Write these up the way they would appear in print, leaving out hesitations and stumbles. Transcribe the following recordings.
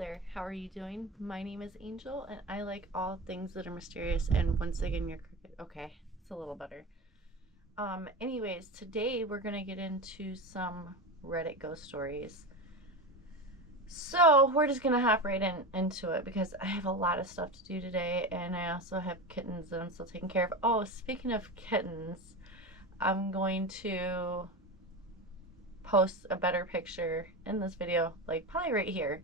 there, how are you doing? My name is Angel, and I like all things that are mysterious. And once again, you're crooked. Okay, it's a little better. Anyways, today we're gonna get into some Reddit ghost stories. So we're just gonna hop right into it because I have a lot of stuff to do today, and I also have kittens that I'm still taking care of. Oh, speaking of kittens, I'm going to post a better picture in this video, like probably right here.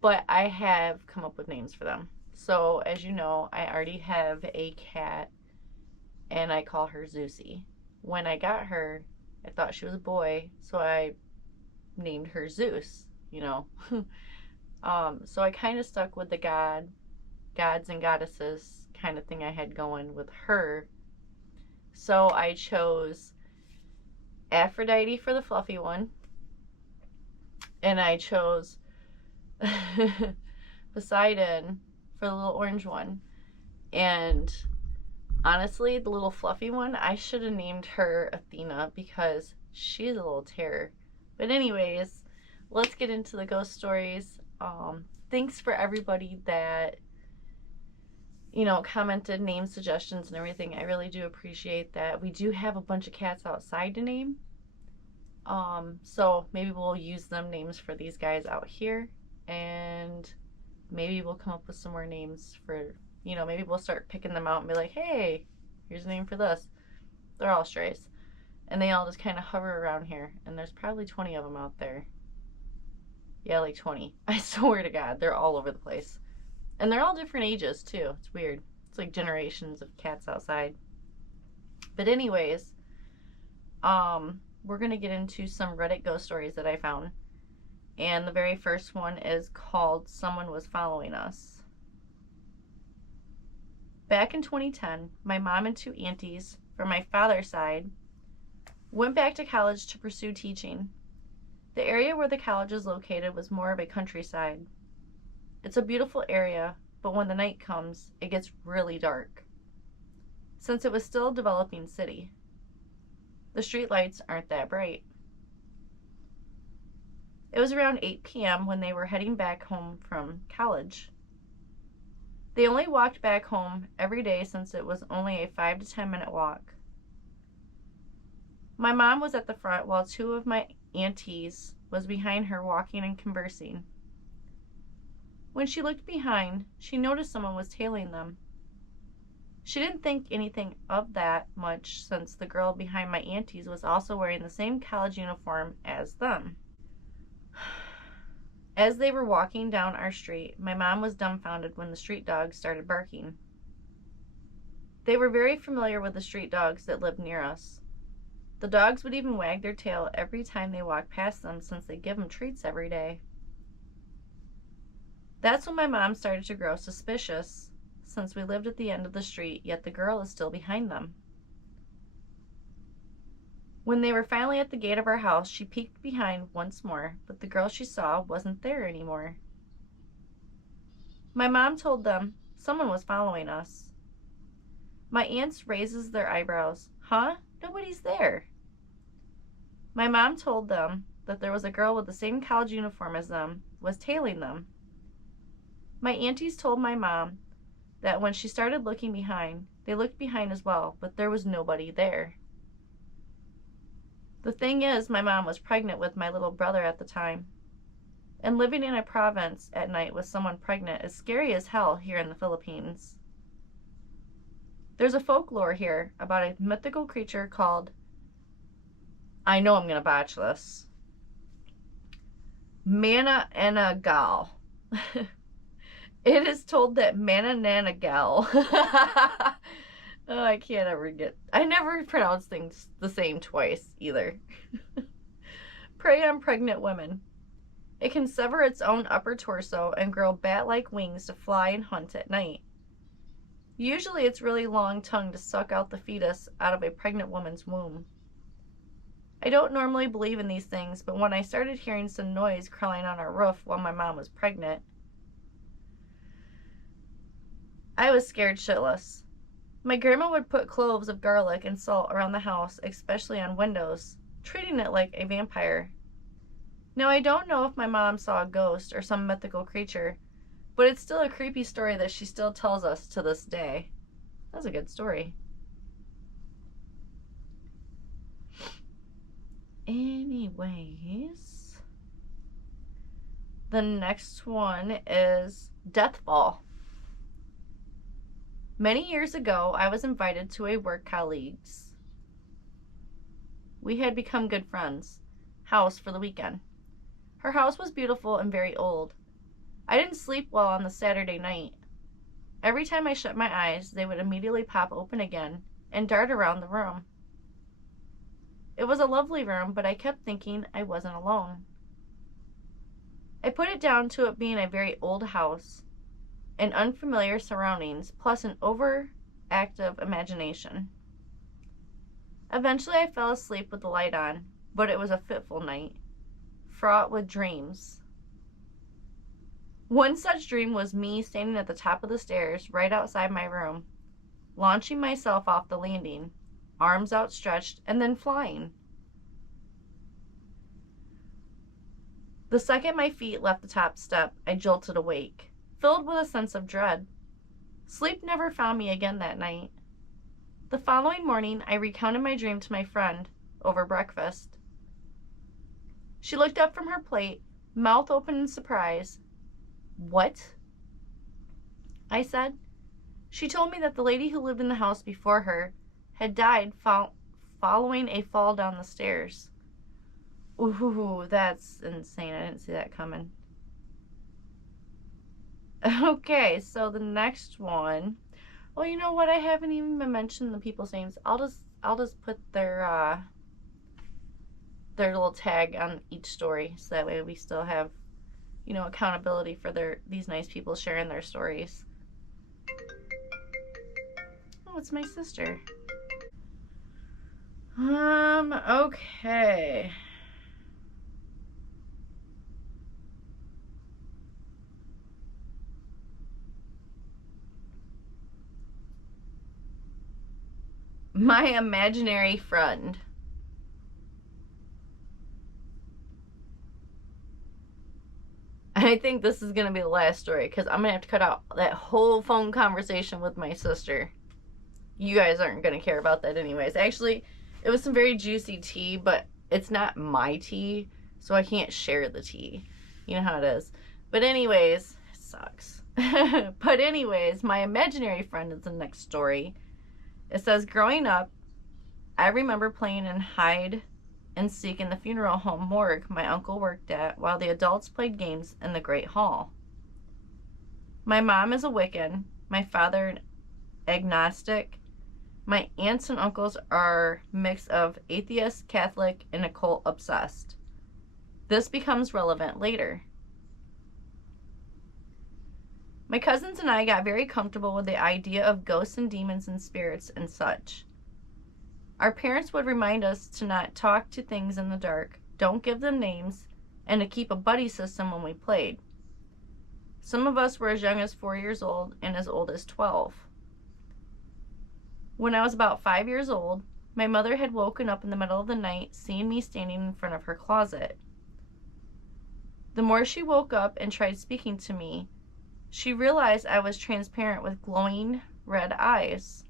But I have come up with names for them. So as you know, I already have a cat and I call her Zeusy. When I got her, I thought she was a boy, so I named her Zeus, you know. So I kind of stuck with the gods and goddesses kind of thing I had going with her. So I chose Aphrodite for the fluffy one, and I chose Poseidon for the little orange one. And honestly, the little fluffy one, I should have named her Athena because she's a little terror. But anyways, let's get into the ghost stories. Thanks for everybody that, you know, commented name suggestions and everything. I really do appreciate that. We do have a bunch of cats outside to name. So maybe we'll use them names for these guys out here. And maybe we'll come up with some more names for, you know, maybe we'll start picking them out and be like, hey, here's a name for this. They're all strays. And they all just kind of hover around here. And there's probably 20 of them out there. Yeah, like 20. I swear to God, they're all over the place. And they're all different ages, too. It's weird. It's like generations of cats outside. But anyways, we're going to get into some Reddit ghost stories that I found. And the very first one is called Someone Was Following Us. Back in 2010, my mom and two aunties from my father's side went back to college to pursue teaching. The area where the college is located was more of a countryside. It's a beautiful area, but when the night comes, it gets really dark. Since it was still a developing city, the street lights aren't that bright. It was around 8 p.m. when they were heading back home from college. They only walked back home every day since it was only a 5 to 10 minute walk. My mom was at the front while two of my aunties was behind her walking and conversing. When she looked behind, she noticed someone was tailing them. She didn't think anything of that much since the girl behind my aunties was also wearing the same college uniform as them. As they were walking down our street, my mom was dumbfounded when the street dogs started barking. They were very familiar with the street dogs that lived near us. The dogs would even wag their tail every time they walked past them since they give them treats every day. That's when my mom started to grow suspicious since we lived at the end of the street, yet the girl is still behind them. When they were finally at the gate of our house, she peeked behind once more, but the girl she saw wasn't there anymore. My mom told them someone was following us. My aunts raises their eyebrows. Huh? Nobody's there. My mom told them that there was a girl with the same college uniform as them, was tailing them. My aunties told my mom that when she started looking behind, they looked behind as well, but there was nobody there. The thing is, my mom was pregnant with my little brother at the time. And living in a province at night with someone pregnant is scary as hell here in the Philippines. There's a folklore here about a mythical creature called, I know I'm going to botch this, Manananggal. It is told that Manananggal oh, I can't ever I never pronounce things the same twice either. Prey on pregnant women. It can sever its own upper torso and grow bat-like wings to fly and hunt at night. Usually its really long tongue to suck out the fetus out of a pregnant woman's womb. I don't normally believe in these things, but when I started hearing some noise crawling on our roof while my mom was pregnant, I was scared shitless. My grandma would put cloves of garlic and salt around the house, especially on windows, treating it like a vampire. Now, I don't know if my mom saw a ghost or some mythical creature, but it's still a creepy story that she still tells us to this day. That's a good story. Anyways, the next one is Death Ball. Many years ago, I was invited to a work colleague's. We had become good friends. House for the weekend. Her house was beautiful and very old. I didn't sleep well on the Saturday night. Every time I shut my eyes, they would immediately pop open again and dart around the room. It was a lovely room, but I kept thinking I wasn't alone. I put it down to it being a very old house and unfamiliar surroundings, plus an overactive imagination. Eventually, I fell asleep with the light on, but it was a fitful night, fraught with dreams. One such dream was me standing at the top of the stairs right outside my room, launching myself off the landing, arms outstretched, and then flying. The second my feet left the top step, I jolted awake, filled with a sense of dread. Sleep never found me again that night. The following morning, I recounted my dream to my friend over breakfast. She looked up from her plate, mouth open in surprise. "What?" I said. She told me that the lady who lived in the house before her had died following a fall down the stairs. Ooh, that's insane. I didn't see that coming. Okay, so the next one. Well, you know what? I haven't even mentioned the people's names. I'll just put their little tag on each story, so that way we still have, accountability for these nice people sharing their stories. Oh, it's my sister. Okay. My imaginary friend. I think this is going to be the last story because I'm going to have to cut out that whole phone conversation with my sister. You guys aren't going to care about that anyways. Actually, it was some very juicy tea, but it's not my tea, so I can't share the tea. You know how it is. But anyways, it sucks. But anyways, my imaginary friend is the next story. It says, growing up, I remember playing in hide and seek in the funeral home morgue my uncle worked at while the adults played games in the Great Hall. My mom is a Wiccan, my father an agnostic, my aunts and uncles are a mix of atheist, Catholic, and occult obsessed. This becomes relevant later. My cousins and I got very comfortable with the idea of ghosts and demons and spirits and such. Our parents would remind us to not talk to things in the dark, don't give them names, and to keep a buddy system when we played. Some of us were as young as 4 years old and as old as 12. When I was about 5 years old, my mother had woken up in the middle of the night seeing me standing in front of her closet. The more she woke up and tried speaking to me, she realized I was transparent with glowing red eyes.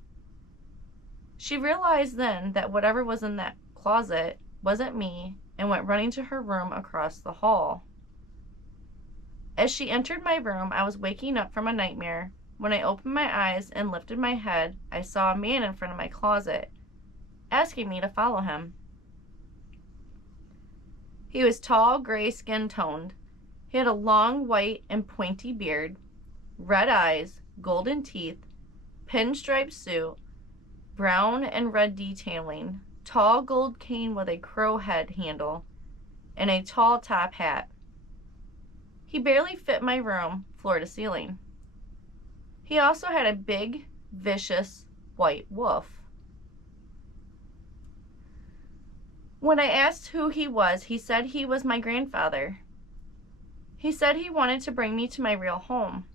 She realized then that whatever was in that closet wasn't me and went running to her room across the hall. As she entered my room, I was waking up from a nightmare. When I opened my eyes and lifted my head, I saw a man in front of my closet, asking me to follow him. He was tall, gray skin toned. He had a long, white, and pointy beard, red eyes, golden teeth, pinstripe suit, brown and red detailing, tall gold cane with a crow head handle, and a tall top hat. He barely fit my room, floor to ceiling. He also had a big, vicious, white wolf. When I asked who he was, he said he was my grandfather. He said he wanted to bring me to my real home.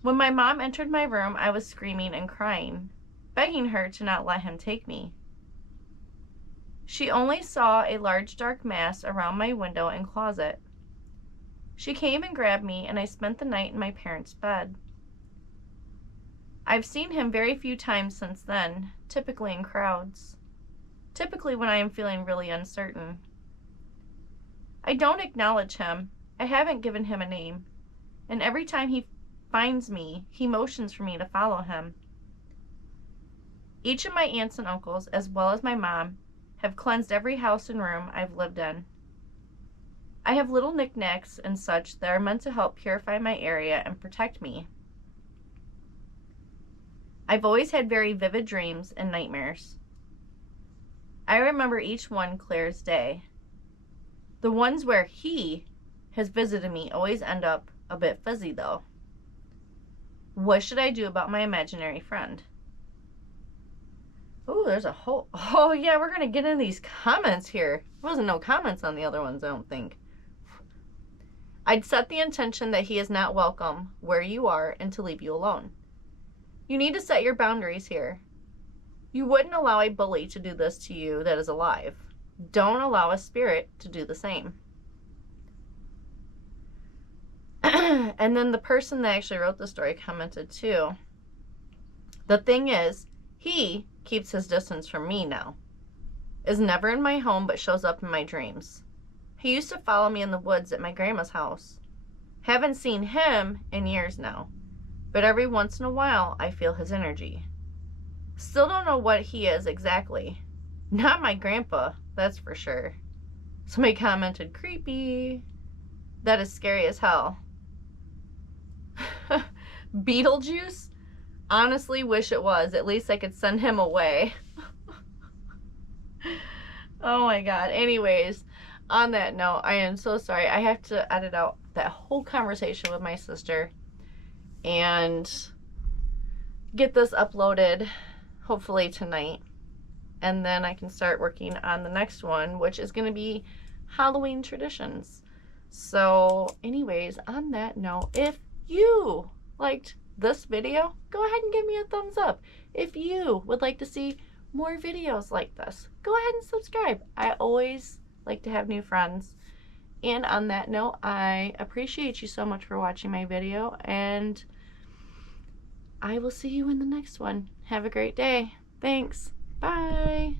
When my mom entered my room, I was screaming and crying, begging her to not let him take me. She only saw a large dark mass around my window and closet. She came and grabbed me, and I spent the night in my parents' bed. I've seen him very few times since then, typically in crowds, typically when I am feeling really uncertain. I don't acknowledge him. I haven't given him a name, and every time he finds me, he motions for me to follow him. Each of my aunts and uncles, as well as my mom, have cleansed every house and room I've lived in. I have little knickknacks and such that are meant to help purify my area and protect me. I've always had very vivid dreams and nightmares. I remember each one clear as day. The ones where he has visited me always end up a bit fuzzy, though. What should I do about my imaginary friend? Oh, there's a whole... Oh, yeah, we're going to get in these comments here. There wasn't no comments on the other ones, I don't think. I'd set the intention that he is not welcome where you are and to leave you alone. You need to set your boundaries here. You wouldn't allow a bully to do this to you that is alive. Don't allow a spirit to do the same. And then the person that actually wrote the story commented too. The thing is, he keeps his distance from me now. Is never in my home but shows up in my dreams. He used to follow me in the woods at my grandma's house. Haven't seen him in years now, but every once in a while I feel his energy. Still don't know what he is exactly. Not my grandpa, that's for sure. Somebody commented, creepy. That is scary as hell. Beetlejuice? Honestly wish it was. At least I could send him away. Oh my god. Anyways, on that note, I am so sorry. I have to edit out that whole conversation with my sister and get this uploaded hopefully tonight. And then I can start working on the next one, which is going to be Halloween traditions. So anyways, on that note, if you liked this video, go ahead and give me a thumbs up. If you would like to see more videos like this, go ahead and subscribe. I always like to have new friends. And on that note, I appreciate you so much for watching my video, and I will see you in the next one. Have a great day. Thanks. Bye.